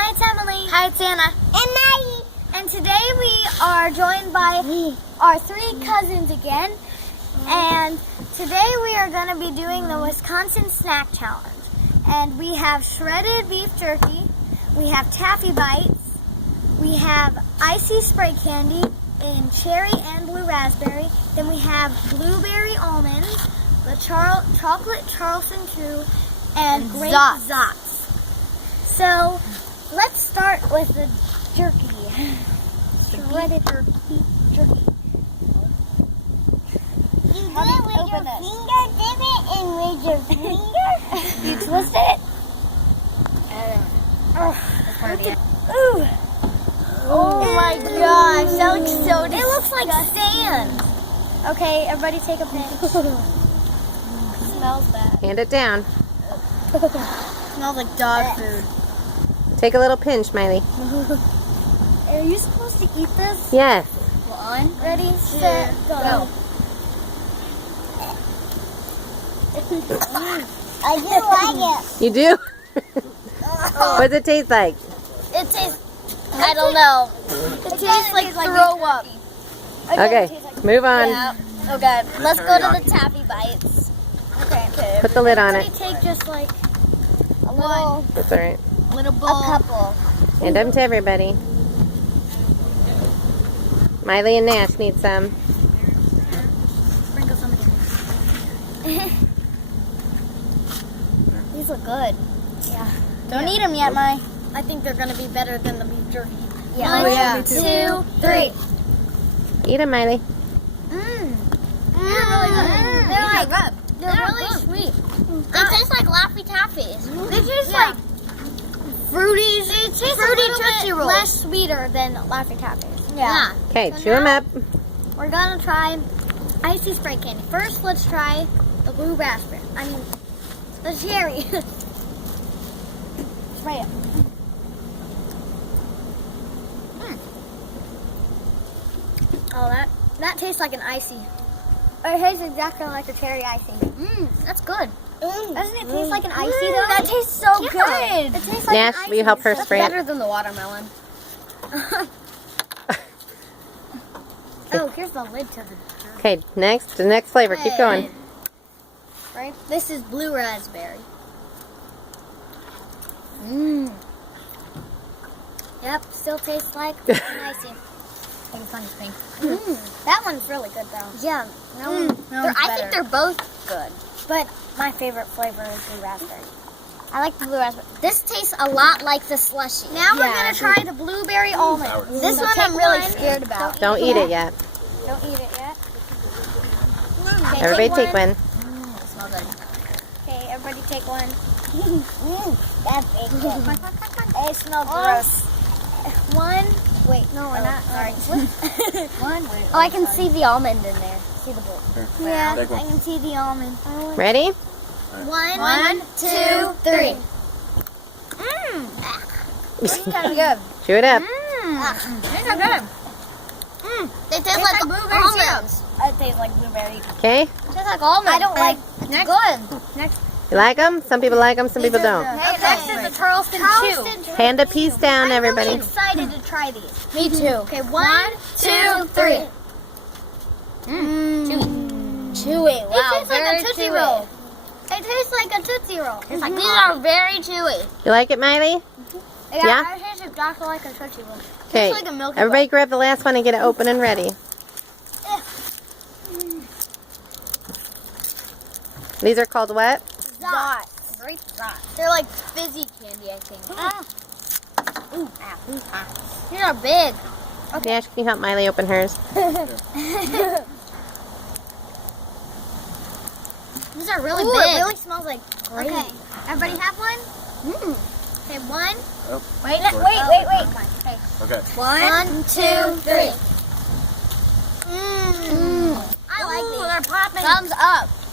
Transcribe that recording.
Hi, it's Emily. Hi, it's Anna. And Maggie. And today we are joined by our three cousins again. And today we are going to be doing the Wisconsin Snack Challenge. And we have shredded beef jerky, we have taffy bites, we have icy spray candy in cherry and blue raspberry, then we have blueberry almonds, the chocolate Charleston Chew, and grape Zots. So let's start with the jerky. Shredded jerky. You do it with your finger, dip it, and with your finger. You twist it. Ooh. Oh my gosh, that looks so disgusting. It looks like sand. Okay, everybody take a pinch. Smells bad. Hand it down. Smells like dog food. Take a little pinch, Miley. Are you supposed to eat this? Yes. One, Ready, set, go. I do like it. You do? What does it taste like? it tastes, I don't know. It tastes like throw up. Okay, move on. Yeah. Oh god, let's go to the taffy bites. Okay. Put the lid on it. Everybody take just like A little, That's all right. little bowl. A couple. Hand them to everybody. Miley and Nash need some. sprinkle some in. These look good. Yeah. Don't eat them yet, Mai. I think they're going to be better than the beef jerky. Yeah. One, Oh, yeah. 2, 3. Eat them, Miley. Mmm. They're really good. They're like good. they're They're really good. sweet. They taste like Laffy Taffies. They taste Yeah. like fruity. They taste Fruity a little Tootsie bit Rolls. less sweeter than Laffy Taffies. Yeah. Okay, So chew them now- up. We're gonna try icy spray candy. First, let's try the blue raspberry. I mean, the cherry. Spray it. Oh, that tastes like an icy. It tastes exactly like a cherry icy. That's good. Doesn't it taste like an icy though? That tastes so Yeah. good. It tastes like Nash, an icy. will you help her That's spray it? Better than the watermelon. Oh, here's the lid to the jerky. Okay, next, the next flavor. Keep going. Right? This is blue raspberry. Yep, still tastes like an icy. I think it's funny pink. That one's really good though. Yeah. I think they're both good. But my favorite flavor is blue raspberry. I like the blue raspberry. This tastes a lot like the slushy. Now we're gonna try the blueberry almond. This So one take I'm really one. scared about. Don't eat it yet. Don't eat it yet. Okay, Everybody take one. It smells good. Okay, everybody take one. That's it. It smells gross. One. Wait, no, we're not. sorry. One. Oh, I can see the almond in there. See the bowl. Yeah, Take one. I can see the almond. Ready? One, 2, 3. It's kind of good. Chew it up. These are good. They taste like blueberry almonds. It tastes like blueberry. Okay? Taste like almonds. I don't like. Good. You like them? Some people like them, some people don't. Hey, next is the Charleston Chew. Hand a piece down, I'm everybody. really excited to try these. Me too. Okay, 1, 2, 3. Chewy. Wow, It tastes like a Tootsie Roll. It tastes like a Tootsie Roll. These are very chewy. You like it, Miley? Yeah? It tastes exactly like a Tootsie Roll. Okay. like a Milky Everybody grab the last one and get it open and ready. These are called what? Zots. Grape Zots. They're like fizzy candy, I think. These are big. Nash, can you help Miley open hers? These are really Ooh, big. it really smells like grape. Okay, everybody have one? Okay, 1. Oh, Wait. okay. 1, 2, 3. I like these. They're popping. Thumbs up.